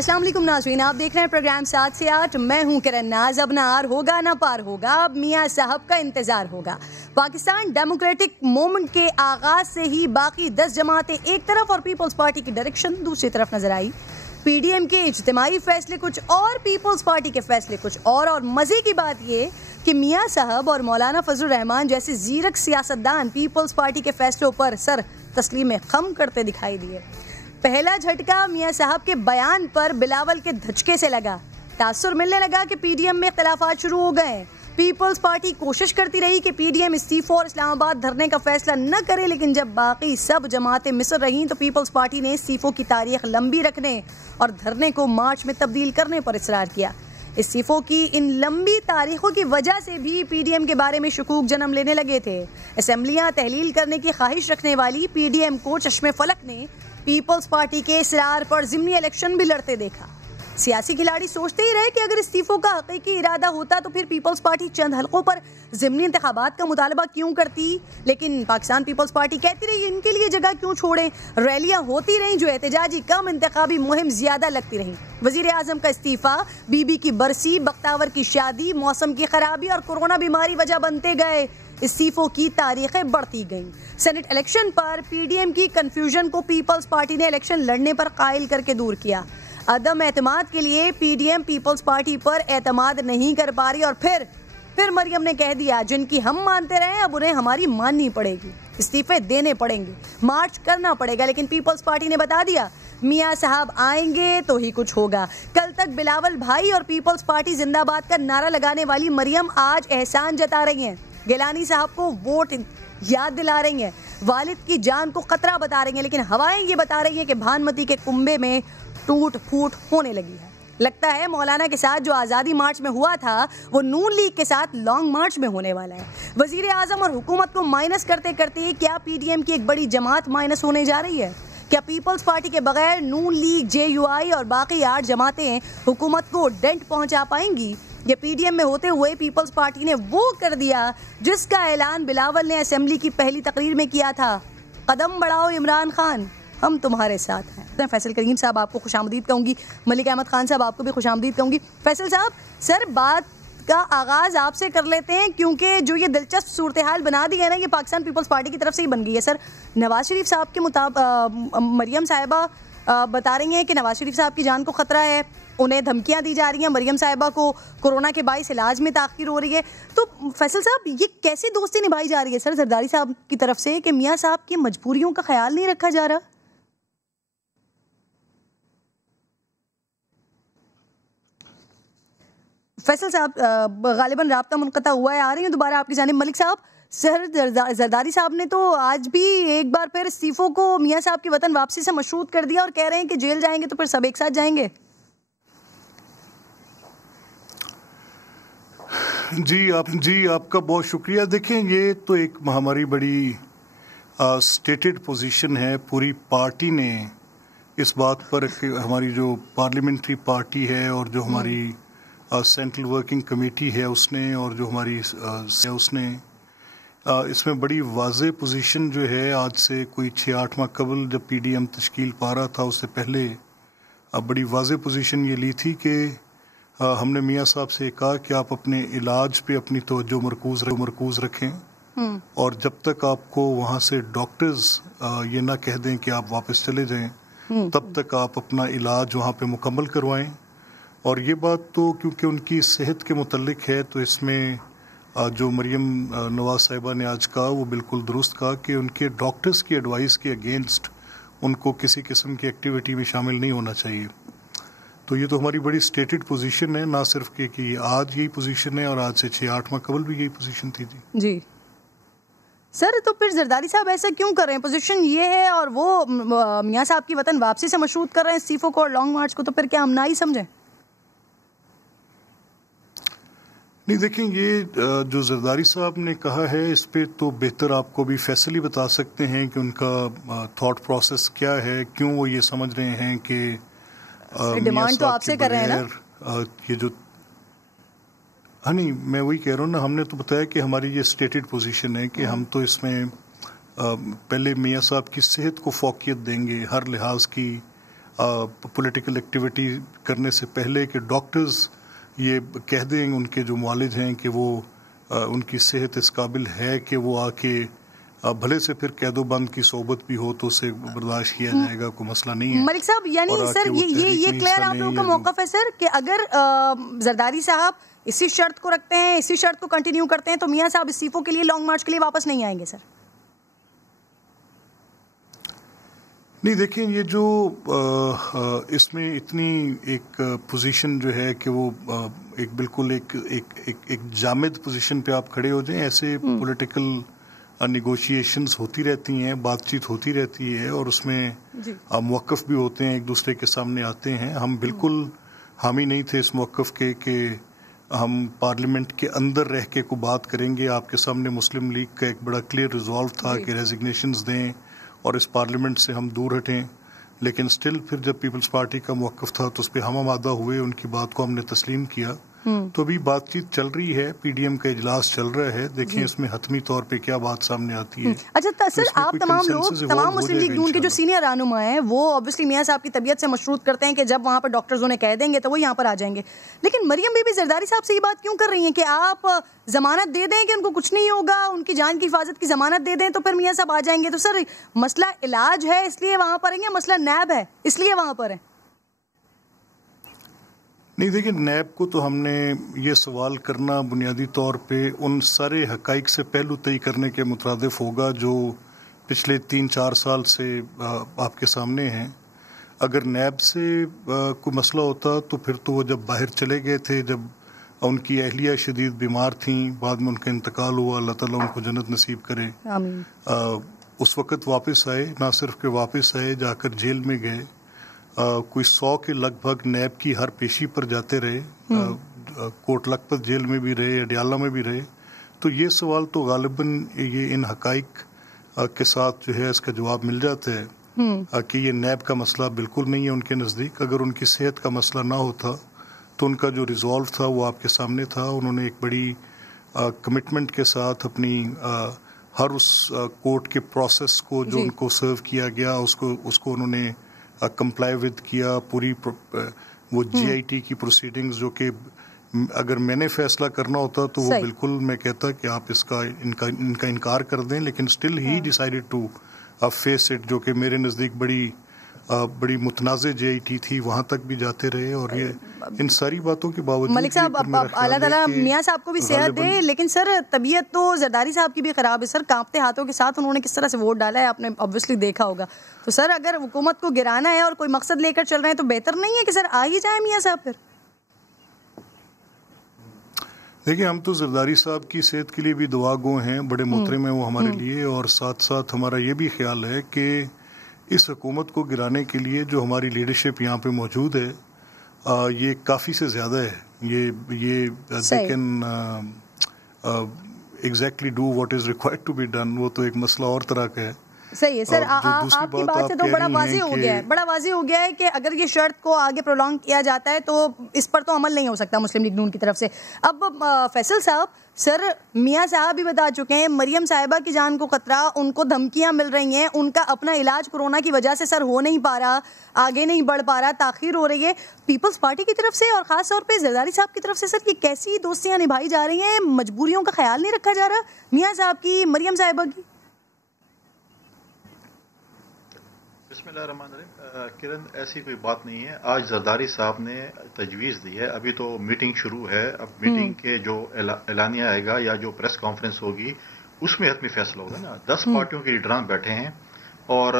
السلام علیکم ناظرین، آپ دیکھ رہے ہیں پروگرام 7 سے 8. میں ہوں کرن ناز. اب نہ آر ہوگا نہ پار ہوگا، اب میاں صاحب کا انتظار ہوگا. پاکستان ڈیموکریٹک موومنٹ کے آغاز سے ہی باقی 10 جماعتیں ایک طرف اور پیپلز پارٹی کی ڈائریکشن دوسری طرف نظر آئی. پی ڈی ایم کے اجتماعی فیصلے کچھ اور، پیپلز پارٹی کے فیصلے کچھ اور مزے کی بات یہ کہ میاں صاحب اور مولانا فضل الرحمان جیسے زیرک سیاستدان پیپلز پارٹی کے فیصلوں پر سر تسلیم خم کرتے دکھائی دیے. پہلا جھٹکا میاں صاحب کے بیان پر بلاول کے دھچکے سے لگا. تاثر ملنے لگا کہ پی ڈی ایم میں اختلافات شروع ہو گئے. پیپلز پارٹی کوشش کرتی رہی کہ پی ڈی ایم استعفے اور اسلام آباد دھرنے کا فیصلہ نہ کرے، لیکن جب باقی سب جماعتیں مصر رہیں تو پیپلز پارٹی نے استعفوں کی تاریخ لمبی رکھنے اور دھرنے کو مارچ میں تبدیل کرنے پر اصرار کیا. استعفوں کی ان لمبی تاریخوں کی وجہ سے بھی پی ڈی ایم کے بارے میں شکوک جنم لینے لگے تھے. اسمبلیاں تحلیل کرنے کی خواہش رکھنے والی پی ڈی ایم کو چشم فلک نے پیپلز پارٹی کے اصرار پر ضمنی الیکشن بھی لڑتے دیکھا. سیاسی کھلاڑی سوچتے ہی رہے کہ اگر استعفوں کا حقیقی ارادہ ہوتا تو پھر پیپلز پارٹی چند حلقوں پر ضمنی انتخابات کا مطالبہ کیوں کرتی، لیکن پاکستان پیپلز پارٹی کہتی رہی ان کے لیے جگہ کیوں چھوڑیں. ریلیاں ہوتی رہیں جو احتجاجی کم، انتخابی مہم زیادہ لگتی رہیں. وزیر اعظم کا استعفیٰ، بی بی کی برسی، بختاور کی شادی، موسم کی خرابی اور کورونا بیماری وجہ بنتے گئے. استعفوں کی تاریخیں بڑھتی گئیں. سینٹ الیکشن پر پی ڈی ایم کی کنفیوژن کو پیپلز پارٹی نے الیکشن لڑنے پر قائل کر کے دور کیا. عدم اعتماد کے لیے P D M People's Party پر اعتماد نہیں کر پا رہی اور پھر مریم نے کہہ دیا جن کی ہم مانتے رہے اب انہیں ہماری ماننی پڑے گی، استعفے دینے پڑیں گے، مارچ کرنا پڑے گا. لیکن پیپلز پارٹی نے بتا دیا میاں صاحب آئیں گے تو ہی کچھ ہوگا. کل تک بلاول بھائی اور پیپلز پارٹی زندہ باد کا نعرہ لگانے والی مریم آج احسان جتا رہی ہیں، گیلانی صاحب کو ووٹ یاد دلا رہی ہیں، والد کی جان کو خطرہ بتا رہی ہیں، لیکن ہوائیں یہ بتا رہی ہیں کہ بھانمتی کے کنبے میں ٹوٹ پھوٹ ہونے لگی ہے. لگتا ہے مولانا کے ساتھ جو آزادی مارچ میں ہوا تھا وہ نون لیگ کے ساتھ لانگ مارچ میں ہونے والا ہے. وزیر اعظم اور حکومت کو مائنس کرتے کرتے کیا پی ڈی ایم کی ایک بڑی جماعت مائنس ہونے جا رہی ہے؟ کیا پیپلز پارٹی کے بغیر نون لیگ، جے یو آئی اور باقی 8 جماعتیں حکومت کو ڈنٹ پہنچا پائیں گی؟ یہ پی ڈی ایم میں ہوتے ہوئے پیپلز پارٹی نے وہ کر دیا جس کا اعلان بلاول نے اسمبلی کی پہلی تقریر میں کیا تھا، قدم بڑھاؤ عمران خان، ہم تمہارے ساتھ ہیں. فیصل کریم صاحب آپ کو خوش آمدید کہوں گی، ملک احمد خان صاحب آپ کو بھی خوش آمدید کہوں گی. فیصل صاحب، سر بات کا آغاز آپ سے کر لیتے ہیں کیونکہ جو یہ دلچسپ صورتحال بنا دی ہے نا، یہ پاکستان پیپلز پارٹی کی طرف سے ہی بن گئی ہے. سر، نواز شریف صاحب کے مطابق مریم صاحبہ بتا رہی ہیں کہ نواز شریف صاحب کی جان کو خطرہ ہے، انہیں دھمکیاں دی جا رہی ہیں، مریم صاحبہ کو کورونا کے باعث علاج میں تاخیر ہو رہی ہے. تو فیصل صاحب، یہ کیسی دوستی نبھائی جا رہی ہے سر زرداری صاحب کی طرف سے کہ میاں صاحب کی مجبوریوں کا خیال نہیں رکھا جا رہا؟ فیصل صاحب غالباً رابطہ منقطع ہوا ہے، آ رہی ہیں دوبارہ آپ کی جانب. ملک صاحب، سر زرداری صاحب نے تو آج بھی ایک بار پھر استعفوں کو میاں صاحب کی وطن واپسی سے مشروط کر دیا اور کہہ رہے ہیں کہ جیل جائیں گے تو پھر سب ایک ساتھ جائیں گے. جی آپ کا بہت شکریہ. دیکھیں، یہ تو ایک ہماری بڑی سٹیٹڈ پوزیشن ہے پوری پارٹی نے اس بات پر کہ ہماری جو پارلیمنٹری پارٹی ہے اور جو ہماری سینٹرل ورکنگ کمیٹی ہے اس نے، اور جو ہماری اس نے اس میں بڑی واضح پوزیشن جو ہے آج سے کوئی 6-8 ماہ قبل جب پی ڈی ایم تشکیل پا رہا تھا اس سے پہلے بڑی واضح پوزیشن یہ لی تھی کہ ہم نے میاں صاحب سے کہا کہ آپ اپنے علاج پہ اپنی توجہ مرکوز رکھیں اور جب تک آپ کو وہاں سے ڈاکٹرز یہ نہ کہہ دیں کہ آپ واپس چلے جائیں تب تک آپ اپنا علاج وہاں پہ مکمل کروائیں. اور یہ بات تو کیونکہ ان کی صحت کے متعلق ہے تو اس میں جو مریم نواز صاحبہ نے آج کہا وہ بالکل درست کہا کہ ان کے ڈاکٹرز کی ایڈوائس کے اگینسٹ ان کو کسی قسم کی ایکٹیویٹی میں شامل نہیں ہونا چاہیے. تو یہ تو ہماری بڑی سٹیٹڈ پوزیشن ہے، نہ صرف کہ آج یہی پوزیشن ہے اور آج سے 6-8 ماہ قبل بھی یہی پوزیشن تھی. جی سر، تو پھر زرداری صاحب ایسا کیوں کر رہے ہیں؟ پوزیشن یہ ہے اور وہ میاں صاحب کی وطن واپسی سے مشروط کر رہے ہیں استعفوں کو اور لانگ مارچ کو، تو پھر کیا ہم نہ ہی سمجھیں؟ نہیں، دیکھیں، یہ جو زرداری صاحب نے کہا ہے اس پہ تو بہتر آپ کو بھی فیصل ہی بتا سکتے ہیں کہ ان کا تھاٹ پروسیس کیا ہے، کیوں وہ یہ سمجھ رہے ہیں کہ ڈیمانڈ تو آپ سے کر رہے ہیں نا یہ جو نہیں، میں وہی کہہ رہا ہوں نا، ہم نے تو بتایا کہ ہماری یہ سٹیٹڈ پوزیشن ہے کہ ہم تو اس میں پہلے میاں صاحب کی صحت کو فوقیت دیں گے ہر لحاظ کی. پولیٹیکل ایکٹیویٹی کرنے سے پہلے کہ ڈاکٹرز یہ کہہ دیں ان کے جو معالج ہیں کہ وہ ان کی صحت اس قابل ہے کہ وہ آ کے بھلے سے پھر قید و بند کی صحبت بھی ہو تو اسے برداشت کیا جائے گا، کوئی مسئلہ نہیں ہے. ملک صاحب یعنی سر یہ کلیئر آپ لوگوں کا موقف ہے سر کہ اگر زرداری صاحب اسی شرط کو رکھتے ہیں، اسی شرط کو کنٹینیو کرتے ہیں تو میاں صاحب استعفوں کے لیے لانگ مارچ کے لیے واپس نہیں آئیں گے سر؟ نہیں دیکھیں، یہ جو اس میں اتنی ایک پوزیشن جو ہے کہ وہ ایک بالکل ایک جامد پوزیشن پہ آپ کھڑے ہو جائیں، ایسے پولیٹیکل نیگوشیشنز ہوتی رہتی ہیں، بات چیت ہوتی رہتی ہے اور اس میں موقف بھی ہوتے ہیں، ایک دوسرے کے سامنے آتے ہیں. ہم بالکل حامی نہیں تھے اس موقف کے کہ ہم پارلیمنٹ کے اندر رہ کے کو بات کریں گے. آپ کے سامنے مسلم لیگ کا ایک بڑا کلیئر ریزالو تھا کہ ریزگنیشنز دیں اور اس پارلیمنٹ سے ہم دور ہٹیں، لیکن سٹل پھر جب پیپلز پارٹی کا موقف تھا تو اس پہ ہم آمادہ ہوئے، ان کی بات کو ہم نے تسلیم کیا. تو ابھی بات چیت چل رہی ہے، پی ڈی ایم کا اجلاس چل رہا ہے، دیکھیں اس میں حتمی طور پہ کیا بات سامنے آتی ہے. اچھا سر، آپ تمام لوگ، تمام مسلم لیگ نون کے جو سینئر رہنما ہیں وہ obviously میاں صاحب کی طبیعت سے مشروط کرتے ہیں کہ جب وہاں پر ڈاکٹرز انہیں کہہ دیں گے تو وہ یہاں پر آ جائیں گے، لیکن مریم بی بی زرداری صاحب سے یہ بات کیوں کر رہی ہیں کہ آپ ضمانت دے دیں کہ ان کو کچھ نہیں ہوگا، ان کی جان کی حفاظت کی ضمانت دے دیں تو پھر میاں صاحب آ جائیں گے؟ تو سر مسئلہ علاج ہے اس لیے وہاں پر ہیں یا مسئلہ نیب ہے اس لیے وہاں پر ہیں؟ نہیں دیکھیں، نیب کو تو ہم نے یہ سوال کرنا بنیادی طور پہ ان سارے حقائق سے پہلو طے کرنے کے مترادف ہوگا جو پچھلے 3-4 سال سے آپ کے سامنے ہیں. اگر نیب سے کوئی مسئلہ ہوتا تو پھر تو وہ جب باہر چلے گئے تھے، جب ان کی اہلیہ شدید بیمار تھیں، بعد میں ان کا انتقال ہوا، اللہ تعالیٰ ان کو جنت نصیب کرے، آمین. اس وقت واپس آئے، نہ صرف کہ واپس آئے، جا کر جیل میں گئے، کوئی 100 کے لگ بھگ نیب کی ہر پیشی پر جاتے رہے، کوٹ لکھپت جیل میں بھی رہے، اڈیالہ میں بھی رہے. تو یہ سوال تو غالباً یہ ان حقائق کے ساتھ جو ہے اس کا جواب مل جاتا ہے کہ یہ نیب کا مسئلہ بالکل نہیں ہے ان کے نزدیک. اگر ان کی صحت کا مسئلہ نہ ہوتا تو ان کا جو ریزالو تھا وہ آپ کے سامنے تھا. انہوں نے ایک بڑی کمٹمنٹ کے ساتھ اپنی ہر اس کورٹ کے پروسیس کو جو ان کو سرو کیا گیا اس کو انہوں نے کمپلائی ود کیا. پوری وہ جی آئی ٹی کی پروسیڈنگز جو کہ اگر میں نے فیصلہ کرنا ہوتا تو وہ بالکل میں کہتا کہ آپ ان کا انکار کر دیں، لیکن اسٹل ہی ڈیسائیڈڈ ٹو فیس اٹ، جو کہ میرے نزدیک بڑی متنازع جے آئی ٹی تھی، وہاں تک بھی جاتے رہے. اور یہ ان ساری باتوں کے باوجود ملک صاحب اللہ تعالیٰ میاں صاحب کو بھی صحت دے، لیکن سر طبیعت تو زرداری صاحب کی بھی خراب ہے سر. کانپتے ہاتھوں کے ساتھ انہوں نے کس طرح سے ووٹ ڈالا ہے آپ نے obviously دیکھا ہوگا. تو سر اگر حکومت کو گرانا ہے اور کوئی مقصد لے کر چل رہے ہیں تو بہتر نہیں ہے کہ سر آ ہی جائیں میاں صاحب پھر؟ دیکھیں، ہم تو زرداری صاحب کی صحت کے لیے بھی دعا گو ہیں، بڑے محترم ہیں وہ ہمارے لیے، اور ساتھ ساتھ ہمارا یہ بھی خیال ہے کہ اس حکومت کو گرانے کے لیے جو ہماری لیڈرشپ یہاں پہ موجود ہے یہ کافی سے زیادہ ہے. یہ they can exactly do what is required to be done. وہ تو ایک مسئلہ اور طرح کا ہے. صحیح ہے سر. آپ کی بات سے تو بڑا واضح ہو گیا ہے کہ اگر یہ شرط کو آگے پرولونگ کیا جاتا ہے تو اس پر تو عمل نہیں ہو سکتا مسلم لیگ نون کی طرف سے. اب فیصل صاحب، سر میاں صاحب بھی بتا چکے ہیں مریم صاحبہ کی جان کو خطرہ، ان کو دھمکیاں مل رہی ہیں، ان کا اپنا علاج کورونا کی وجہ سے سر ہو نہیں پا رہا، آگے نہیں بڑھ پا رہا، تاخیر ہو رہی ہے. پیپلز پارٹی کی طرف سے اور خاص طور پہ زرداری صاحب کی طرف سے سر یہ کیسی دوستیاں نبھائی جا رہی ہیں؟ مجبوریوں کا خیال نہیں رکھا جا رہا میاں صاحب کی، مریم صاحبہ کی؟ بسم اللہ الرحمن الرحیم. کرن، ایسی کوئی بات نہیں ہے. آج زرداری صاحب نے تجویز دی ہے، ابھی تو میٹنگ شروع ہے، اب میٹنگ کے جو اعلانیہ آئے گا یا جو پریس کانفرنس ہوگی اس میں حتمی فیصلہ ہوگا نا. 10 پارٹیوں کے لیڈران بیٹھے ہیں اور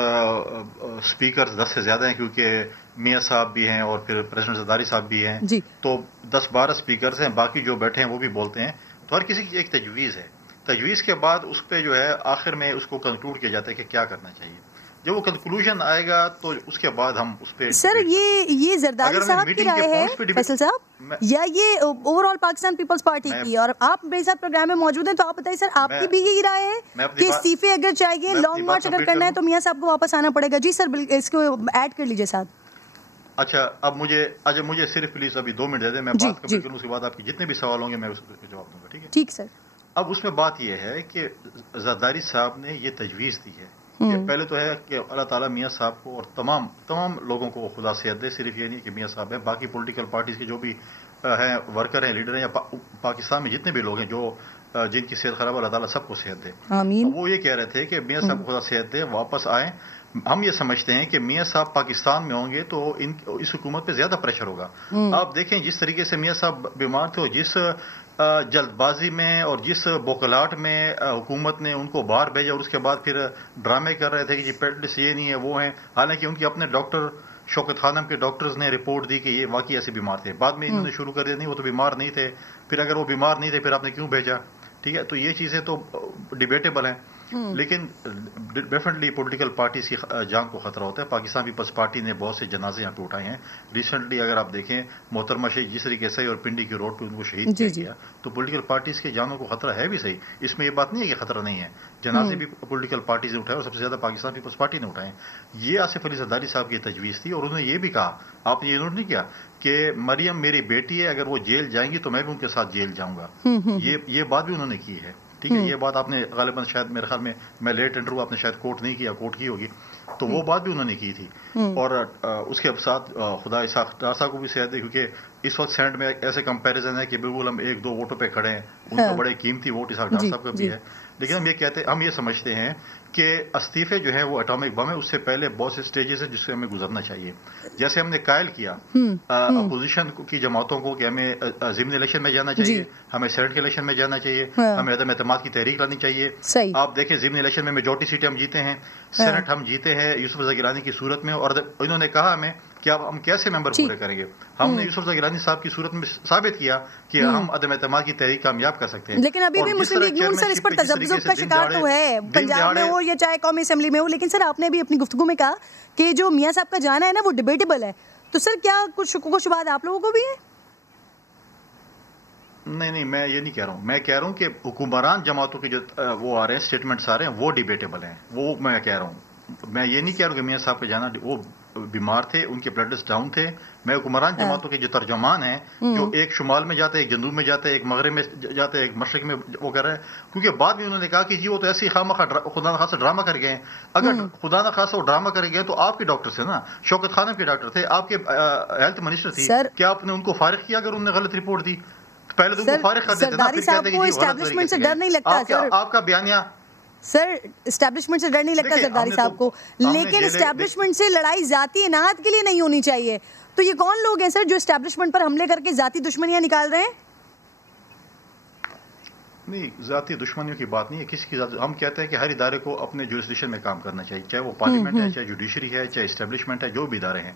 سپیکرز 10 سے زیادہ ہیں کیونکہ میاں صاحب بھی ہیں اور پھر پریزیڈنٹ زرداری صاحب بھی ہیں تو 10-12 سپیکرز ہیں، باقی جو بیٹھے ہیں وہ بھی بولتے ہیں. تو ہر کسی کی ایک تجویز ہے. تجویز کے بعد اس پہ جو ہے آخر میں اس کو کنکلوڈ کیا جاتا ہے کہ کیا کرنا چاہیے. جب وہ کنکلوژن آئے گا تو اس کے بعد ہم اس پہ سر یہ زرداری صاحب کی رائے ہے فیصل صاحب یا یہ اوور آل پاکستان پیپلز پارٹی کی؟ اور آپ میرے ساتھ پروگرام میں موجود ہیں تو آپ بتائیے سر آپ کی بھی یہی رائے ہے کہ استعفے اگر چاہیے، لانگ مارچ اگر کرنا ہے تو میاں صاحب کو واپس آنا پڑے گا؟ جی سر اس کو ایڈ کر لیجیے ساتھ. اچھا اب مجھے صرف پلیز ابھی 2 منٹ دے دیں، میں بات کمپلیٹ کروں، اس کے بعد آپ کے جتنے بھی سوال ہوں گے میں اس کو جواب دوں گا. ٹھیک ہے؟ ٹھیک سر. اب اس میں بات یہ ہے کہ زرداری صاحب نے یہ تجویز دی ہے پہلے تو ہے کہ اللہ تعالیٰ میاں صاحب کو اور تمام لوگوں کو خدا صحت دے. صرف یہ نہیں کہ میاں صاحب ہیں, باقی پولیٹیکل پارٹیز کے جو بھی ہیں, ورکر ہیں, لیڈر ہیں, یا پاکستان میں جتنے بھی لوگ ہیں جو جن کی صحت خراب, اللہ تعالیٰ سب کو صحت دے. آمین. وہ یہ کہہ رہے تھے کہ میاں صاحب کو خدا صحت دے, واپس آئیں. ہم یہ سمجھتے ہیں کہ میاں صاحب پاکستان میں ہوں گے تو اس حکومت پہ زیادہ پریشر ہوگا. آپ دیکھیں جس طریقے سے میاں صاحب بیمار تھے, اور جس جلد بازی میں اور جس بوکلاٹ میں حکومت نے ان کو باہر بھیجا, اور اس کے بعد پھر ڈرامے کر رہے تھے کہ جی پیٹلس یہ نہیں ہے وہ ہیں, حالانکہ ان کے اپنے ڈاکٹر شوکت خانم کے ڈاکٹرز نے رپورٹ دی کہ یہ واقعی ایسے بیمار تھے. بعد میں انہوں نے شروع کر دیا نہیں وہ تو بیمار نہیں تھے. پھر اگر وہ بیمار نہیں تھے پھر آپ نے کیوں بھیجا؟ ٹھیک ہے, تو یہ چیزیں تو ڈیبیٹیبل ہیں, لیکن ڈیفینیٹلی پولیٹیکل پارٹیز کی جان کو خطرہ ہوتا ہے. پاکستان پیپلز پارٹی نے بہت سے جنازے یہاں پہ اٹھائے ہیں. ریسنٹلی اگر آپ دیکھیں محترمہ شہید جس طریقے سے اور پنڈی کی روڈ پہ ان کو شہید کیا گیا, تو پولیٹیکل پارٹیز کی جانوں کو خطرہ ہے بھی صحیح. اس میں یہ بات نہیں ہے کہ خطرہ نہیں ہے. جنازے بھی پولیٹیکل پارٹیز نے اٹھائے, اور سب سے زیادہ پاکستان پیپلز پارٹی نے اٹھائے. یہ آصف علی زرداری صاحب کی تجویز تھی, اور انہوں نے یہ بھی کہا, آپ نے یہ نوٹ نہیں کیا کہ مریم میری بیٹی ہے, اگر وہ جیل جائیں گی تو میں بھی ان کے ساتھ جیل جاؤں گا. یہ بات بھی انہوں نے کی ہے. ٹھیک ہے, یہ بات آپ نے غالباً شاید میرے خیال میں لیٹ انٹرویو آپ نے شاید کوٹ نہیں کیا, کوٹ کی ہوگی, تو وہ بات بھی انہوں نے کی تھی. اور اس کے ساتھ خدا اسحاق ڈار صاحب کو بھی صحت دے, کیونکہ اس وقت سینٹ میں ایسے کمپیریزن ہے کہ بالکل ہم 1-2 ووٹوں پہ کھڑے ہیں. ان کا بڑے قیمتی ووٹ اسحاق ڈار صاحب کا بھی ہے. لیکن ہم یہ سمجھتے ہیں کہ استعفے جو ہیں وہ اٹامک بم ہے. اس سے پہلے بہت سے سٹیجز ہیں جس سے ہمیں گزرنا چاہیے. جیسے ہم نے قائل کیا اپوزیشن کی جماعتوں کو کہ ہمیں ضمنی الیکشن میں جانا چاہیے, ہمیں سینٹ کے الیکشن میں جانا چاہیے, ہمیں عدم اعتماد کی تحریک لانی چاہیے. آپ دیکھیں ضمنی الیکشن میں میجورٹی سیٹیں ہم جیتے ہیں, سینٹ ہم جیتے ہیں یوسف رضا گیلانی کی صورت میں, اور انہوں نے کہا ہمیں کہ اب ہم کیسے ممبر پورے کریں گے. ہم نے یوسف رضا گیلانی صاحب کی صورت میں ثابت کیا کہ ہم عدم اعتماد کی تحریک کامیاب کر سکتے ہیں. لیکن ابھی بھی مسلم لیگ نون سر اس پر تذبذب کا شکار تو ہے, پنجاب میں ہو یا چاہے قومی اسمبلی میں ہو. لیکن سر آپ نے بھی اپنی گفتگو میں کہا کہ جو میاں صاحب کا جانا ہے نا وہ ڈیبیٹیبل ہے, تو سر کیا کچھ شکوک و شبہات آپ لوگوں کو بھی ہے؟ نہیں, میں یہ نہیں کہہ رہا ہوں. میں کہہ رہا ہوں کہ حکمران جماعتوں کے جو وہ آ رہے ہیں اسٹیٹمنٹس آ رہے ہیں وہ ڈیبیٹیبل ہیں. وہ میں کہہ رہا ہوں. میں یہ نہیں کہہ رہا ہوں کہ میاں صاحب کا جانا, وہ بیمار تھے, ان کے بلڈ ڈاؤن تھے. میں حکمران جماعتوں کے جو ترجمان ہیں, جو ایک شمال میں جاتے ہیں, ایک جنوب میں جاتے ہیں, ایک مغرب میں جاتے ہیں, ایک مشرق میں وہ کر رہے ہیں, کیونکہ بعد میں انہوں نے کہا کہ جی وہ تو ایسی خدا نخواستہ ڈرامہ کر گئے ہیں. اگر خدا نخواستہ وہ ڈرامہ کر گئے تو آپ کے ڈاکٹر تھے نا, شوکت خانم کے ڈاکٹر تھے, آپ کے ہیلتھ منسٹر تھی, کیا آپ نے ان کو فارغ کیا اگر انہوں نے غلط رپورٹ دی؟ پہلے تو ان کو فارغ کر دیتے نا, پھر کہتے ہیں اسٹیبلشمنٹ سے ڈر نہیں لگتا آپ کا بیانیہ. سر اسٹیبلشمنٹ سے ڈر نہیں لگتا زرداری صاحب کو, لیکن اسٹیبلشمنٹ سے لڑائی ذاتی اناعت کے لیے نہیں ہونی چاہیے. تو یہ کون لوگ ہیں سر جو اسٹیبلشمنٹ پر حملے کر کے ذاتی دشمنیاں نکال رہے ہیں؟ نہیں, ذاتی دشمنیوں کی بات نہیں ہے کسی کی ذات. ہم کہتے ہیں کہ ہر ادارے کو اپنے جورسڈکشن میں کام کرنا چاہیے, چاہے وہ پارلیمنٹ ہے, چاہے جوڈیشری ہے, چاہے اسٹیبلشمنٹ ہے, جو بھی ادارے ہیں.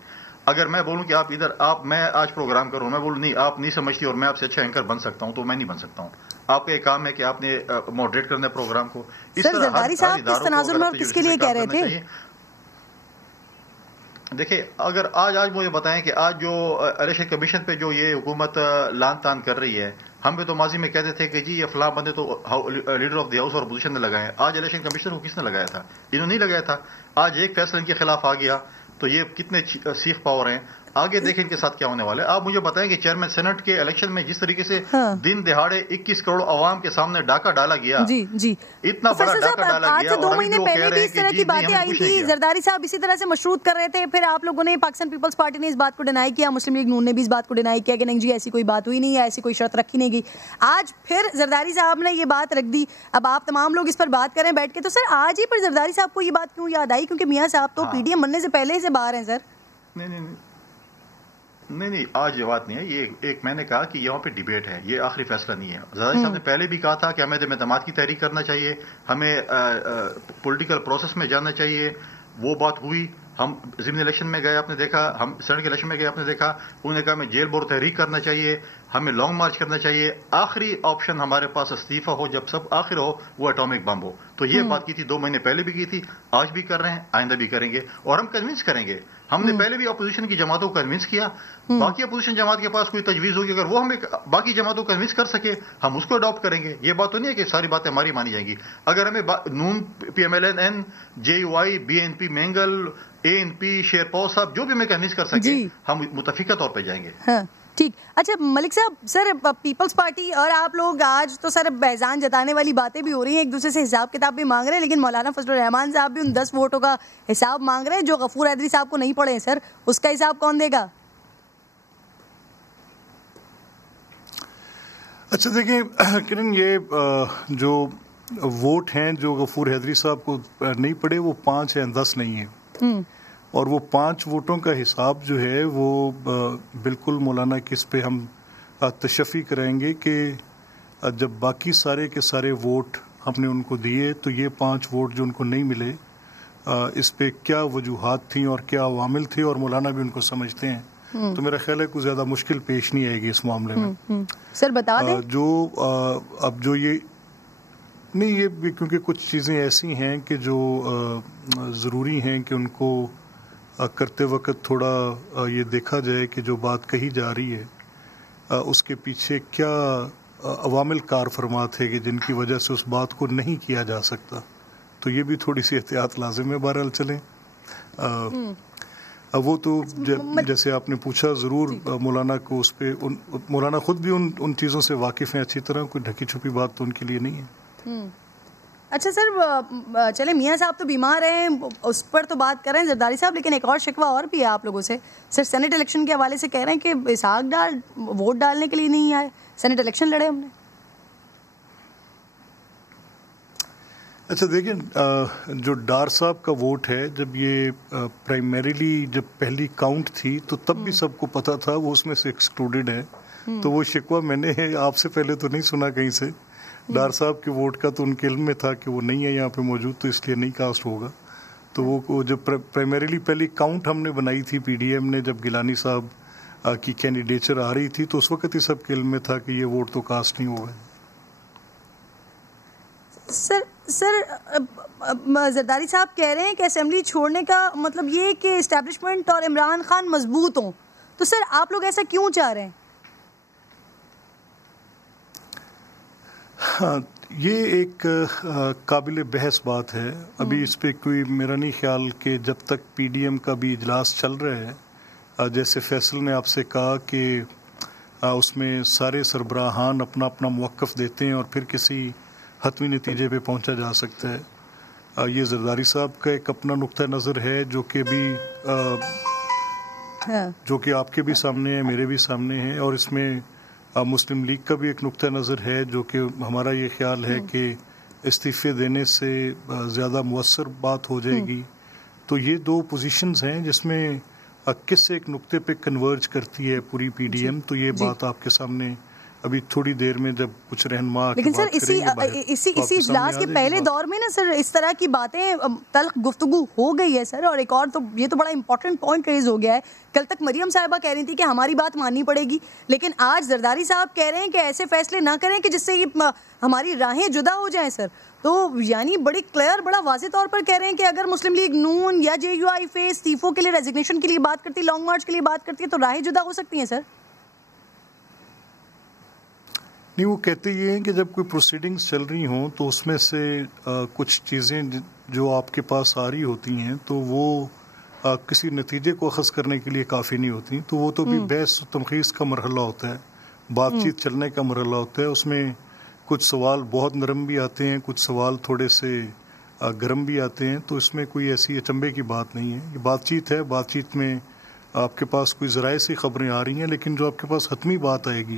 اگر میں بولوں کہ آپ میں آج پروگرام کروں, میں بولوں نہیں آپ نہیں سمجھتی اور میں آپ سے اچھا اینکر بن سکتا ہوں, تو میں نہیں بن سکتا ہوں. آپ کا ایک کام ہے کہ آپ نے ماڈریٹ کرنا ہے پروگرام کو. سر زرداری صاحب کس تناظر میں اور کس کے لیے کہہ رہے تھے؟ دیکھیں, اگر آج مجھے بتائیں کہ آج جو الیکشن کمیشن پہ جو یہ حکومت لان تان کر رہی ہے, ہم بھی تو ماضی میں کہتے تھے کہ جی یہ فلاں بندے تو لیڈر آف دی ہاؤس اور اپوزیشن نے لگائے. آج الیکشن کمیشن کو کس نے لگایا تھا؟ انہوں نے نہیں لگایا تھا. آج ایک فیصلہ ان کے خلاف آ گیا, تو یہ کتنے سیخ پاور ہیں. آگے دیکھیں ان کے ساتھ کیا ہونے والا ہے. آپ مجھے بتائیں کہ چیئرمین سینٹ کے الیکشن میں جس طریقے سے دن دہاڑے 21 کروڑ عوام کے سامنے ڈاکہ ڈالا گیا, اتنا بڑا ڈاکہ ڈالا گیا, آج سے 2 مہینے پہلے بھی اس طرح کی باتیں آئی تھی, زرداری صاحب اسی طرح سے مشروط کر رہے تھے. پھر آپ لوگوں نے, پاکستان پیپلز پارٹی نے اس بات کو ڈینائی کیا, مسلم لیگ نون نے بھی اس بات کو ڈینائی کیا کہ نہیں جی ایسی کوئی بات ہوئی نہیں ہے, ایسی کوئی شرط رکھی نہیں گئی. آج پھر زرداری صاحب نے یہ بات رکھ دی. اب آپ تمام لوگ اس پر بات کریں بیٹھ کے, تو سر آج ہی پر زرداری صاحب کو یہ بات کیوں یاد آئی؟ کیونکہ میاں صاحب تو پی ڈی ایم بننے سے پہلے ہی سے باہر ہیں سر. نہیں, آج یہ بات نہیں ہے. یہ ایک میں نے کہا کہ یہاں پہ ڈیبیٹ ہے, یہ آخری فیصلہ نہیں ہے. زرداری صاحب نے پہلے بھی کہا تھا کہ ہمیں اعتماد کی تحریک کرنا چاہیے, ہمیں پولیٹیکل پروسیس میں جانا چاہیے. وہ بات ہوئی, ہم ضمنی الیکشن میں گئے, آپ نے دیکھا, ہم سینٹ کے الیکشن میں گئے, آپ نے دیکھا, انہوں نے کہا ہمیں جیل بور تحریک کرنا چاہیے, ہمیں لانگ مارچ کرنا چاہیے. آخری آپشن ہمارے پاس استعفیٰ ہو, جب سب آخر ہو وہ اٹامک بم ہو. تو یہ بات کی تھی 2 مہینے پہلے بھی کی تھی, آج بھی کر رہے ہیں, آئندہ بھی کریں گے, اور ہم کنونس کریں گے. ہم نے پہلے بھی اپوزیشن کی جماعتوں کو کنونس کیا. باقی اپوزیشن جماعت کے پاس کوئی تجویز ہوگی, اگر وہ ہمیں باقی جماعتوں کو کنونس کر سکے, ہم اس کو اڈاپٹ کریں گے. یہ بات تو نہیں ہے کہ ساری باتیں ہماری مانی جائیں گی. اگر ہمیں نون, P M L N, J U I, B N P Mengal, A N P, Sher Pao صاحب, جو بھی ہمیں کنونس کر سکے, ہم متفقہ طور پہ جائیں گے. ٹھیک. اچھا ملک صاحب, سر پیپلز پارٹی اور آپ لوگ آج تو سر احزان جتانے والی باتیں بھی ہو رہی ہیں, ایک دوسرے سے حساب کتاب بھی مانگ رہے ہیں, لیکن مولانا فضل الرحمان صاحب بھی ان 10 ووٹوں کا حساب مانگ رہے ہیں جو غفور حیدری صاحب کو نہیں پڑے ہیں. سر اس کا حساب کون دے گا؟ اچھا دیکھیں کرن, یہ جو ووٹ ہیں جو غفور حیدری صاحب کو نہیں پڑے وہ 5 ہیں, 10 نہیں ہیں. اور وہ 5 ووٹوں کا حساب جو ہے وہ بالکل مولانا کی اس پہ ہم تشفی کریں گے کہ جب باقی سارے کے سارے ووٹ ہم نے ان کو دیے تو یہ 5 ووٹ جو ان کو نہیں ملے اس پہ کیا وجوہات تھیں اور کیا عوامل تھے, اور مولانا بھی ان کو سمجھتے ہیں. تو میرا خیال ہے کوئی زیادہ مشکل پیش نہیں آئے گی اس معاملے میں. سر بتا دیں جو اب جو یہ نہیں, یہ بھی کیونکہ کچھ چیزیں ایسی ہیں کہ جو ضروری ہیں کہ ان کو کرتے وقت تھوڑا یہ دیکھا جائے کہ جو بات کہی جا رہی ہے اس کے پیچھے کیا عوامل کار فرما تھے کہ جن کی وجہ سے اس بات کو نہیں کیا جا سکتا. تو یہ بھی تھوڑی سی احتیاط لازم ہے. بہرحال چلیں, وہ تو جیسے آپ نے پوچھا ضرور مولانا کو اس پہ مولانا خود بھی ان چیزوں سے واقف ہیں اچھی طرح, کوئی ڈھکی چھپی بات تو ان کے لیے نہیں ہے. اچھا سر چلے, میاں صاحب تو بیمار ہیں اس پر تو بات کر رہے ہیں زرداری صاحب, لیکن ایک اور شکوہ اور بھی ہے آپ لوگوں سے. سر سینٹ الیکشن کے حوالے سے کہہ رہے ہیں کہ اسحاق ڈار ووٹ ڈالنے کے لیے نہیں آئے, سینٹ الیکشن لڑے ہم نے. اچھا دیکھیں, جو ڈار صاحب کا ووٹ ہے, جب یہ پرائمریلی جب پہلی کاؤنٹ تھی تو تب بھی سب کو پتا تھا وہ اس میں سے ایکسکلوڈڈ ہے. تو وہ شکوہ میں نے آپ سے پہلے تو نہیں سنا کہیں سے. ڈار صاحب کے ووٹ کا تو ان کے علم میں تھا کہ وہ نہیں ہے یہاں پہ موجود, تو اس لیے نہیں کاسٹ ہوگا. تو وہ جب پرائمریلی پہلی کاؤنٹ ہم نے بنائی تھی پی ڈی ایم نے, جب گیلانی صاحب کی کینڈیڈیچر آ رہی تھی, تو اس وقت ہی سب کے علم میں تھا کہ یہ ووٹ تو کاسٹ نہیں ہوگا. سر زرداری صاحب کہہ رہے ہیں کہ اسمبلی چھوڑنے کا مطلب یہ کہ اسٹیبلشمنٹ اور عمران خان مضبوط ہوں, تو سر آپ لوگ ایسا کیوں چاہ رہے ہیں؟ ہاں, یہ ایک قابل بحث بات ہے. ابھی اس پہ کوئی میرا نہیں خیال کہ جب تک پی ڈی ایم کا بھی اجلاس چل رہا ہے, جیسے فیصل نے آپ سے کہا کہ اس میں سارے سربراہان اپنا اپنا موقف دیتے ہیں اور پھر کسی حتمی نتیجے پہ پہنچا جا سکتا ہے. یہ زرداری صاحب کا ایک اپنا نقطہ نظر ہے جو کہ آپ کے بھی سامنے ہے, میرے بھی سامنے ہے, اور اس میں مسلم لیگ کا بھی ایک نقطہ نظر ہے جو کہ ہمارا یہ خیال ہے کہ استعفے دینے سے زیادہ مؤثر بات ہو جائے گی. تو یہ 2 پوزیشنز ہیں جس میں کس ایک نقطے پہ کنورج کرتی ہے پوری پی ڈی ایم. تو یہ بات آپ کے سامنے ابھی تھوڑی دیر میں جب کچھ رہنما, لیکن سر اسی اجلاس کے پہلے دور میں نا سر اس طرح کی باتیں تلخ گفتگو ہو گئی ہے سر. اور ایک اور تو یہ تو بڑا امپورٹنٹ پوائنٹ ریز ہو گیا ہے. کل تک مریم صاحبہ کہہ رہی تھی کہ ہماری بات ماننی پڑے گی, لیکن آج زرداری صاحب کہہ رہے ہیں کہ ایسے فیصلے نہ کریں کہ جس سے ہماری راہیں جدا ہو جائیں سر. تو یعنی بڑی کلیئر, بڑا واضح طور پر کہہ رہے ہیں کہ اگر مسلم لیگ نون یا جے یو آئی فے استعفوں کے لیے, ریزگنیشن کے لیے بات کرتی, لانگ مارچ کے لیے بات کرتی ہے, تو راہیں جدا ہو سکتی ہیں سر. نہیں, وہ کہتے یہ ہیں کہ جب کوئی پروسیڈنگز چل رہی ہوں تو اس میں سے کچھ چیزیں جو آپ کے پاس آ رہی ہوتی ہیں تو وہ کسی نتیجے کو اخذ کرنے کے لیے کافی نہیں ہوتی. تو وہ تو بھی بحث و تنقید کا مرحلہ ہوتا ہے, بات چیت چلنے کا مرحلہ ہوتا ہے. اس میں کچھ سوال بہت نرم بھی آتے ہیں, کچھ سوال تھوڑے سے گرم بھی آتے ہیں. تو اس میں کوئی ایسی اچنبے کی بات نہیں ہے. یہ بات چیت ہے, بات چیت میں آپ کے پاس کوئی ذرائع سی خبریں آ رہی ہیں, لیکن جو آپ کے پاس حتمی بات آئے گی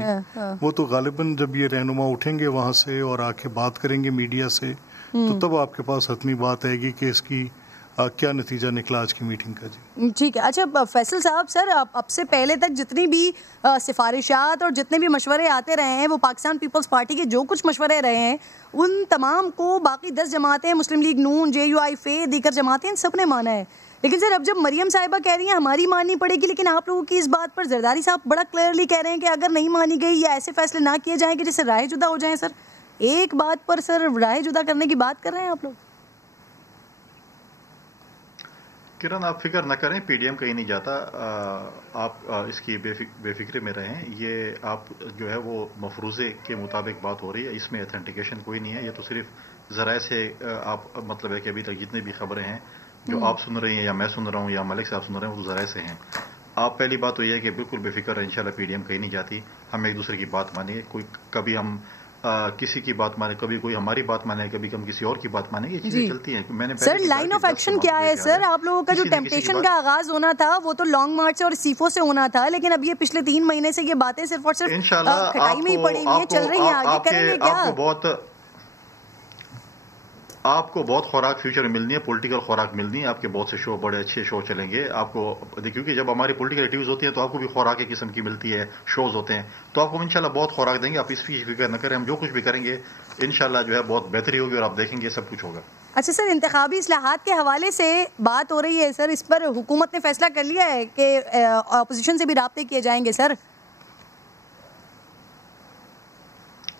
وہ تو غالباً جب یہ رہنما اٹھیں گے وہاں سے اور آ کے بات کریں گے میڈیا سے, تو تب آپ کے پاس حتمی بات آئے گی کہ اس کی کیا نتیجہ نکلا آج کی میٹنگ کا. جی ٹھیک ہے. اچھا فیصل صاحب, سر اب سے پہلے تک جتنی بھی سفارشات اور جتنے بھی مشورے آتے رہے ہیں وہ پاکستان پیپلز پارٹی کے جو کچھ مشورے رہے ہیں ان تمام کو باقی 10 جماعتیں, مسلم لیگ نون, جے یو آئی فے, دیگر جماعتیں, ان سب نے مانا ہے. لیکن سر اب جب مریم صاحبہ کہہ رہی ہیں ہماری ماننی پڑے گی, لیکن آپ لوگوں کی اس بات پر زرداری صاحب بڑا کلیئرلی کہہ رہے ہیں کہ اگر نہیں مانی گئی یا ایسے فیصلے نہ کیے جائیں کہ جس سے رائے جدا ہو جائیں. سر ایک بات پر سر رائے جدا کرنے کی بات کر رہے ہیں آپ لوگ. کرن آپ فکر نہ کریں, پی ڈی ایم کہیں نہیں جاتا, آپ اس کی بے فکری میں رہیں. یہ آپ جو ہے وہ مفروضے کے مطابق بات ہو رہی ہے, اس میں اتھینٹیکیشن کوئی نہیں ہے. یہ تو صرف ذرائع سے آپ مطلب ہے کہ ابھی تک جتنے بھی خبریں ہیں جو آپ سن رہی ہیں یا میں سن رہا ہوں یا ملک صاحب سن رہے ہیں وہ تو ذرائع سے ہیں. آپ پہلی بات تو یہ ہے کہ بالکل بے فکر ہے، انشاءاللہ پی ڈی ایم کہیں نہیں جاتی. ہم ایک دوسرے کی بات مانیں گے، کبھی ہم کسی کی بات مانے، کبھی کوئی ہماری بات مانے، کبھی ہم کسی اور کی بات مانیں گے. یہ چیزیں چلتی ہیں. میں نے سر لائن آف ایکشن کیا ہے سر؟ آپ لوگوں کا جو ٹیمپٹیشن کا آغاز ہونا تھا وہ تو لانگ مارچ اور استعفوں سے ہونا تھا، لیکن اب یہ پچھلے 3 مہینے سے یہ باتیں صرف اور صرف کھٹائی میں ہی پڑی ہوئی ہیں، چل رہی ہیں، آگے کریں گے کیا؟ آپ کو بہت خوراک فیوچر میں ملنی ہے، پولیٹیکل خوراک ملنی ہے. آپ کے بہت سے شو، بڑے اچھے شو چلیں گے. آپ کو کیونکہ جب ہماری پولیٹیکل ایکٹیویٹیز ہوتی ہیں تو آپ کو بھی خوراک ایک قسم کی ملتی ہے، شوز ہوتے ہیں، تو آپ کو انشاءاللہ بہت خوراک دیں گے. آپ اس کی فکر نہ کریں، ہم جو کچھ بھی کریں گے انشاءاللہ جو ہے بہت بہتری ہوگی اور آپ دیکھیں گے سب کچھ ہوگا. اچھا سر، انتخابی اصلاحات کے حوالے سے بات ہو رہی ہے سر، اس پر حکومت نے فیصلہ کر لیا ہے کہ اپوزیشن سے بھی رابطے کیے جائیں گے سر؟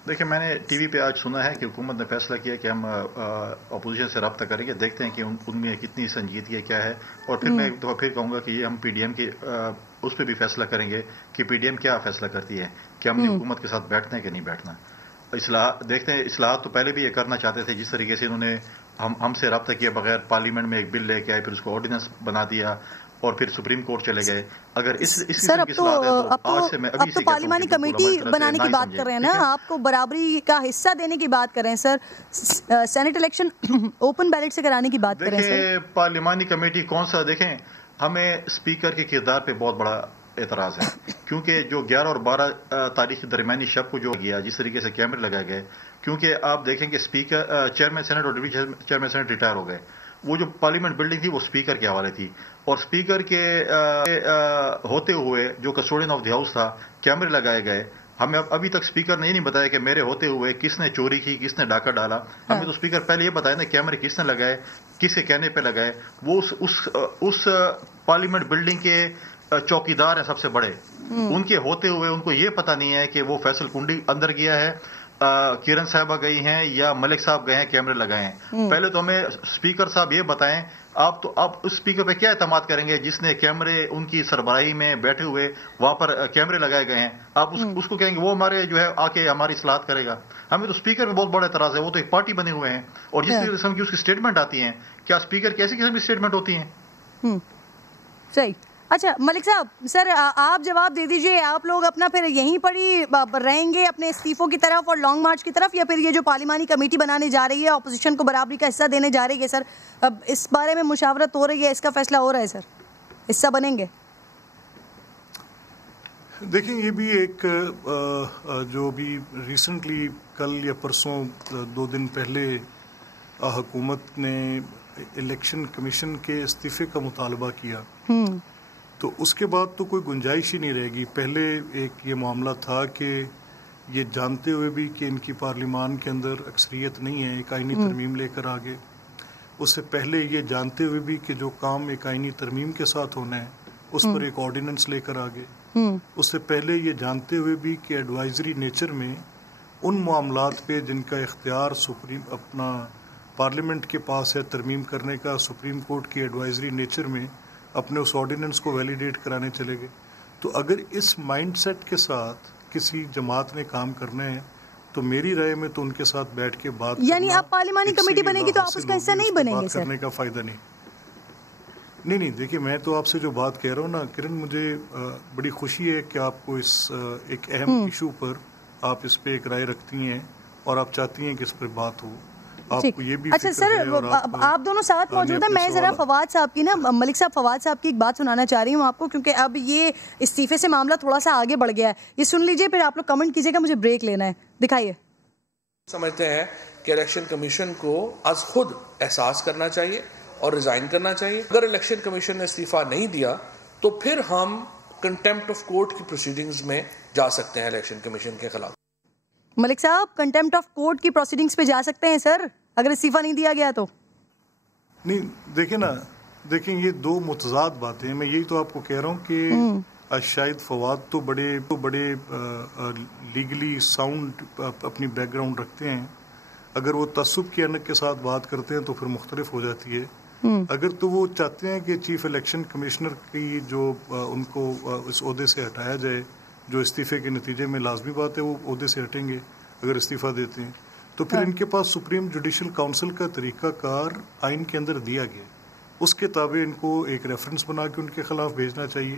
دیکھیں، میں نے ٹی وی پہ آج سنا ہے کہ حکومت نے فیصلہ کیا کہ ہم اپوزیشن سے رابطہ کریں گے. دیکھتے ہیں کہ ان میں کتنی سنجیدگی کیا ہے، اور پھر میں ایک دفعہ پھر کہوں گا کہ یہ ہم پی ڈی ایم کے اس پہ بھی فیصلہ کریں گے کہ پی ڈی ایم کیا فیصلہ کرتی ہے، کہ ہم نے حکومت کے ساتھ بیٹھنا ہے کہ نہیں بیٹھنا. دیکھتے ہیں. اصلاحات تو پہلے بھی یہ کرنا چاہتے تھے، جس طریقے سے انہوں نے ہم سے رابطہ کیا بغیر پارلیمنٹ میں ایک بل لے کے آئے، پھر اس کو آرڈیننس بنا دیا اور پھر سپریم کورٹ چلے گئے. اگر سر اب تو پارلیمانی کمیٹی بنانے کی بات کر رہے ہیں نا، آپ کو برابری کا حصہ دینے کی بات کر رہے ہیں سر، سینٹ الیکشن اوپن بیلٹ سے کرانے کی بات کر رہے ہیں سر. دیکھیں پارلیمانی کمیٹی کون سا، دیکھیں ہمیں اسپیکر کے کردار پہ بہت بڑا اعتراض ہے، کیونکہ جو 11 اور 12 تاریخ کی درمیانی شب کو جو گیا، جس طریقے سے کیمرے لگائے گئے، کیونکہ آپ دیکھیں کہ اسپیکر چیئرمین سینٹ اور ڈپٹی چیئرمین سینٹ ریٹائر ہو گئے. وہ جو پارلیمنٹ بلڈنگ تھی وہ اسپیکر کے حوالے تھی، اور اسپیکر کے ہوتے ہوئے جو کسٹوڈین آف دی ہاؤس تھا، کیمرے لگائے گئے. ہمیں ابھی تک اسپیکر نے یہ نہیں بتایا کہ میرے ہوتے ہوئے کس نے چوری کی، کس نے ڈاکہ ڈالا. ہمیں تو اسپیکر پہلے یہ بتایا نا کیمرے کس نے لگائے، کس کے کہنے پہ لگائے. وہ اس پارلیمنٹ بلڈنگ کے چوکیدار ہیں سب سے بڑے. ان کے ہوتے ہوئے ان کو یہ پتا نہیں ہے کہ وہ فیصل کنڈی اندر گیا ہے، کرن صاحبہ گئی ہیں یا ملک صاحب گئے ہیں کیمرے لگائے ہیں. پہلے تو ہمیں اسپیکر صاحب یہ بتائیں. آپ اس اسپیکر پہ کیا اعتماد کریں گے جس نے کیمرے ان کی سربراہی میں بیٹھے ہوئے وہاں پر کیمرے لگائے گئے ہیں؟ آپ اس کو کہیں گے وہ ہمارے جو ہے آ کے ہماری اصلاحات کرے گا؟ ہمیں تو اسپیکر پہ بہت بڑا اعتراض ہے. وہ تو ایک پارٹی بنے ہوئے ہیں، اور جس قسم کی اس کی اسٹیٹمنٹ آتی ہیں، کیا اسپیکر کی ایسی قسم کی اسٹیٹمنٹ ہوتی ہیں؟ صحیح. اچھا ملک صاحب، سر آپ جواب دے دیجئے، آپ لوگ اپنا پھر یہیں پر ہی رہیں گے اپنے استعفوں کی طرف اور لانگ مارچ کی طرف، یا پھر یہ جو پارلیمانی کمیٹی بنانے جا رہی ہے اپوزیشن کو برابری کا حصہ دینے جا رہی ہے سر، اب اس بارے میں مشاورت ہو رہی ہے، اس کا فیصلہ ہو رہا ہے سر، حصہ بنیں گے؟ دیکھیں یہ بھی ایک جو بھی ریسنٹلی کل یا پرسوں 2 دن پہلے حکومت نے الیکشن کمیشن کے استعفے کا مطالبہ کیا، تو اس کے بعد تو کوئی گنجائش ہی نہیں رہے گی. پہلے ایک یہ معاملہ تھا کہ یہ جانتے ہوئے بھی کہ ان کی پارلیمان کے اندر اکثریت نہیں ہے ایک آئینی ترمیم لے کر آگے، اس سے پہلے یہ جانتے ہوئے بھی کہ جو کام ایک آئینی ترمیم کے ساتھ ہونا ہے اس پر ایک آرڈیننس لے کر آگے، اس سے پہلے یہ جانتے ہوئے بھی کہ ایڈوائزری نیچر میں ان معاملات پہ جن کا اختیار اپنا پارلیمنٹ کے پاس ہے ترمیم کرنے کا، سپریم کورٹ کی ایڈوائزری نیچر میں اپنے اس آرڈیننس کو ویلیڈیٹ کرانے چلے گئے. تو اگر اس مائنڈ سیٹ کے ساتھ کسی جماعت نے کام کرنا ہے تو میری رائے میں تو ان کے ساتھ بیٹھ کے بات یعنی آپ پارلیمانی کمیٹی بنے گی تو آپ اس کا حصہ نہیں بنیں گے سر؟ کرنے کا فائدہ نہیں. دیکھیے میں تو آپ سے جو بات کہہ رہا ہوں نا کرن، مجھے بڑی خوشی ہے کہ آپ کو اس ایک اہم ایشو پر آپ اس پہ ایک رائے رکھتی ہیں اور آپ چاہتی ہیں کہ اس پر بات ہو. اچھا سر، آپ دونوں ساتھ موجود ہیں، میں ذرا فواد صاحب کی ملک صاحب فواد صاحب کی ایک بات سنانا چاہ رہی ہوں آپ کو، کیونکہ اب یہ استعفے سے معاملہ تھوڑا سا آگے بڑھ گیا ہے. یہ سن لیجئے، پھر آپ لوگ کمنٹ کیجئے گا، مجھے بریک لینا ہے. دکھائیے. سمجھتے ہیں کہ الیکشن کمیشن کو از خود احساس کرنا چاہیے اور ریزائن کرنا چاہیے. اگر الیکشن کمیشن نے استعفیٰ نہیں دیا تو پھر ہم کنٹیمپٹ آف کورٹ کی پروسیڈنگز میں جا سکتے ہیں الیکشن کمیشن کے خلاف. ملک صاحب کنٹیمپٹ آف کورٹ کی پروسیڈنگز پہ جا سکتے ہیں سر اگر استعفیٰ نہیں دیا گیا تو؟ نہیں دیکھیں یہ 2 متضاد باتیں ہیں. میں یہی تو آپ کو کہہ رہا ہوں کہ شاید فواد تو بڑے لیگلی ساؤنڈ اپنی بیک گراؤنڈ رکھتے ہیں. اگر وہ تعصب کی انک کے ساتھ بات کرتے ہیں تو پھر مختلف ہو جاتی ہے. اگر تو وہ چاہتے ہیں کہ چیف الیکشن کمشنر کی جو ان کو اس عہدے سے ہٹایا جائے، جو استعفے کے نتیجے میں لازمی بات ہے وہ عہدے سے ہٹیں گے اگر استعفیٰ دیتے ہیں، تو پھر ان کے پاس سپریم جوڈیشل کاؤنسل کا طریقہ کار آئین کے اندر دیا گیا، اس کے تابع ان کو ایک ریفرنس بنا کے ان کے خلاف بھیجنا چاہیے.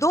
2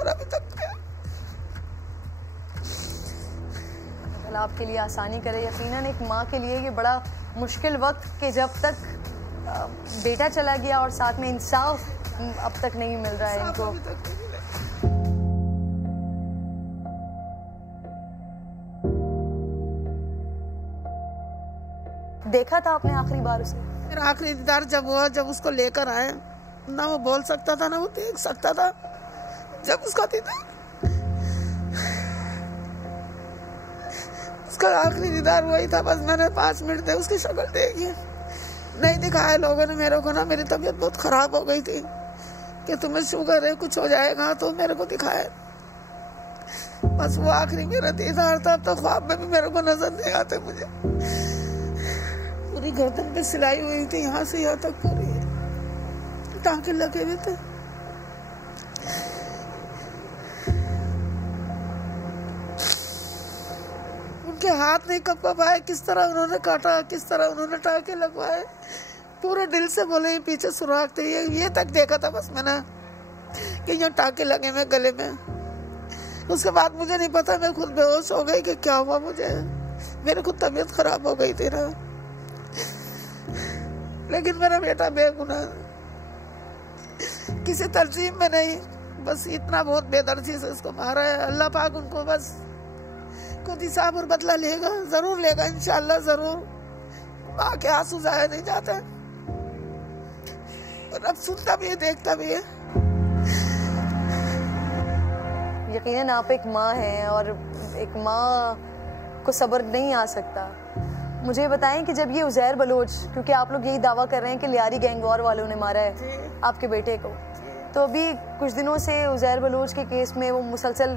اور ابھی تک اللہ آپ کے لیے آسانی کرے. یقیناً ایک ماں کے لیے یہ بڑا مشکل وقت کہ جب تک بیٹا چلا گیا اور ساتھ میں انصاف اب تک نہیں مل رہا ہے ان کو. دیکھا تھا آپ نے آخری بار اسے؟ میرا آخری دیدار جب ہوا جب اس کو لے کر آئے, نہ وہ بول سکتا تھا نہ وہ دیکھ سکتا تھا. جب اس کا دیدار اس کا آخری دیدار وہی تھا, بس میں نے 5 منٹ تھے اس کی شکل دیکھی, نہیں دکھایا لوگوں نے میرے کو. نا میری طبیعت بہت خراب ہو گئی تھی کہ تمہیں شوگر ہے کچھ ہو جائے گا, تو میرے کو دکھایا. بس وہ آخری میرا دیدار تھا. اب تو خواب میں بھی میرے کو نظر نہیں آتے مجھے. پوری گردن پہ سلائی ہوئی تھی, یہاں سے یہاں تک پوری ٹانکے لگے ہوئے تھے. ان کے ہاتھ نہیں کب کب آئے, کس طرح انہوں نے کاٹا, کس طرح انہوں نے ٹانکے لگوائے. پورے دل سے بولے یہ پیچھے سوراخ تھے, یہ تک دیکھا تھا بس میں نے کہ یہ ٹانکے لگے میں گلے میں. اس کے بعد مجھے نہیں پتا, میں خود بے ہوش ہو گئی کہ کیا ہوا مجھے. میرے خود طبیعت خراب ہو گئی تھی نا, لیکن میرا بیٹا بے گناہ, کسی ترجیح میں نہیں, بس اتنا بہت بے دردی سے اس کو مارا ہے. اللہ پاک ان کو بس خود حساب اور بدلہ لے گا, ضرور لے گا انشاءاللہ ضرور. ماں کے آنسو ضائع نہیں جاتے, اور اب سنتا بھی ہے دیکھتا بھی ہے. یقیناً آپ ایک ماں ہیں اور ایک ماں کو صبر نہیں آ سکتا. مجھے بتائیں کہ جب یہ عزیر بلوچ, کیونکہ آپ لوگ یہی دعویٰ کر رہے ہیں کہ لیاری گینگ وار والوں نے مارا ہے آپ کے بیٹے کو, تو ابھی کچھ دنوں سے عزیر بلوچ کے کیس میں وہ مسلسل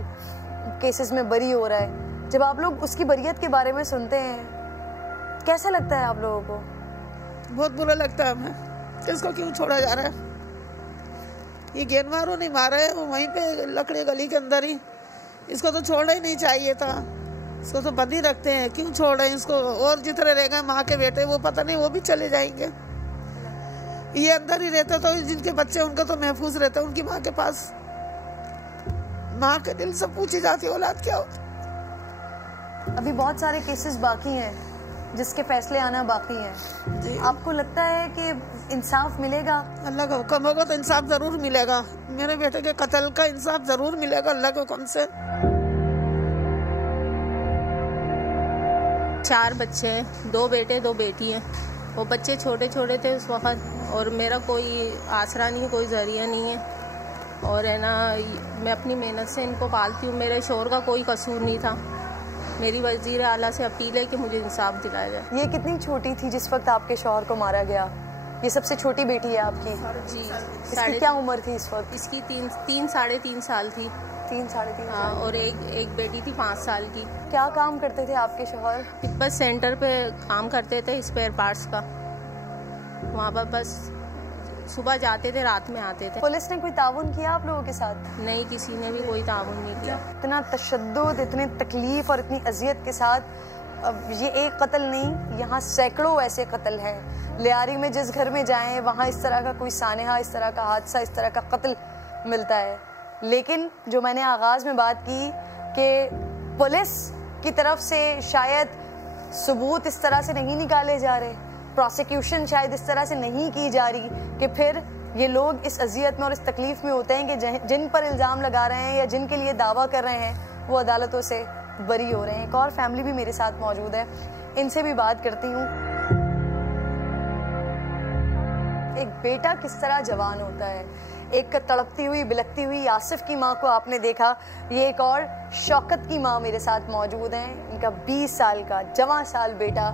کیسز میں بری ہو رہا ہے. جب آپ لوگ اس کی بریت کے بارے میں سنتے ہیں کیسا لگتا ہے آپ لوگوں کو؟ بہت برا لگتا ہے ہمیں کہ اس کو کیوں چھوڑا جا رہا ہے. یہ گینواروں نہیں مارا ہے, وہ وہیں پہ لکڑی گلی کے اندر ہی. اس کو تو چھوڑنا ہی نہیں چاہیے تھا, اس کو تو بند ہی رکھتے ہیں, کیوں چھوڑ رہے ہیں اس کو. اور جتنے رہ گئے ماں کے بیٹے وہ پتہ نہیں وہ بھی چلے جائیں گے. یہ اندر ہی رہتا تو جن کے بچے ان کا تو محفوظ رہتا ان کی ماں کے پاس. ماں کے دل سے پوچھی جاتی اولاد کیا ہوتی. ابھی بہت سارے کیسز باقی ہیں جس کے فیصلے آنا باقی ہیں. جی آپ کو لگتا ہے کہ انصاف ملے گا؟ اللہ کا حکم ہوگا تو انصاف ضرور ملے گا. میرے بیٹے کے قتل کا انصاف ضرور ملے گا اللہ کے حکم سے. 4 بچے ہیں, 2 بیٹے 2 بیٹی ہیں. وہ بچے چھوٹے چھوٹے تھے اس وقت, اور میرا کوئی آسرا نہیں, کوئی ذریعہ نہیں ہے. اور ہے نا, میں اپنی محنت سے ان کو پالتی ہوں. میرے شوہر کا کوئی قصور نہیں تھا. میری وزیر اعلیٰ سے اپیل ہے کہ مجھے انصاف دلایا جائے. یہ کتنی چھوٹی تھی جس وقت آپ کے شوہر کو مارا گیا؟ یہ سب سے چھوٹی بیٹی ہے آپ کی؟ جی. اس کی کیا عمر تھی اس وقت؟ اس کی 3 ساڑھے 3 سال تھی. 3 ساڑھے 3 ہاں, اور ایک بیٹی تھی 5 سال کی. کیا کام کرتے تھے آپ کے شوہر؟ بس سینٹر پہ کام کرتے تھے اسپیئر پارٹس کا. وہاں پر بس صبح جاتے تھے, رات میں آتے تھے. پولیس نے کوئی تعاون کیا آپ لوگوں کے ساتھ؟ نہیں, کسی نے بھی کوئی تعاون نہیں کیا. اتنا تشدد, اتنی تکلیف اور اتنی اذیت کے ساتھ, یہ ایک قتل نہیں, یہاں سینکڑوں ایسے قتل ہیں. لیاری میں جس گھر میں جائیں وہاں اس طرح کا کوئی سانحہ, اس طرح کا حادثہ, اس طرح کا قتل ملتا ہے. لیکن جو میں نے آغاز میں بات کی کہ پولیس کی طرف سے شاید ثبوت اس طرح سے نہیں نکالے جا رہے, پروسیکیوشن شاید اس طرح سے نہیں کی جا رہی, کہ پھر یہ لوگ اس اذیت میں اور اس تکلیف میں ہوتے ہیں کہ جن پر الزام لگا رہے ہیں یا جن کے لیے دعویٰ کر رہے ہیں وہ عدالتوں سے بری ہو رہے ہیں. ایک اور فیملی بھی میرے ساتھ موجود ہے, ان سے بھی بات کرتی ہوں. ایک بیٹا کس طرح جوان ہوتا ہے. ایک تڑپتی ہوئی بلکتی ہوئی آصف کی ماں کو آپ نے دیکھا, یہ ایک اور شوکت کی ماں میرے ساتھ موجود ہیں. ان کا 20 سال کا جوان سال بیٹا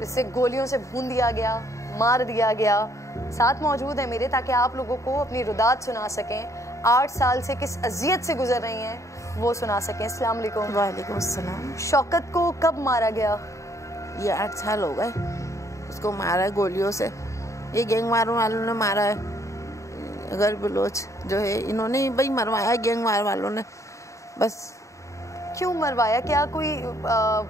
جسے گولیوں سے بھون دیا گیا, مار دیا گیا, ساتھ موجود ہے میرے, تاکہ آپ لوگوں کو اپنی ردات سنا سکیں. 8 سال سے کس اذیت سے گزر رہی ہیں وہ سنا سکیں. السلام علیکم. وعلیکم السلام. شوکت کو کب مارا گیا؟ یہ 8 سال ہو گئے اس کو مارا ہے گولیوں سے. یہ گینگ ماروں والوں نے مارا ہے. غیر بلوچ جو ہے انہوں نے بھائی مروایا, گینگ مار والوں نے. بس کیوں مروایا؟ کیا کوئی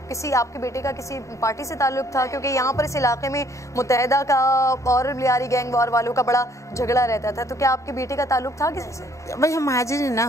کسی آپ کے بیٹے کا کسی پارٹی سے تعلق تھا؟ کیونکہ یہاں پر اس علاقے میں متحدہ کا اور لیاری گینگ وار والوں کا بڑا جھگڑا رہتا تھا, تو کیا آپ کے بیٹے کا تعلق تھا کسی سے؟ بھائی ہم حاضر ہی نا,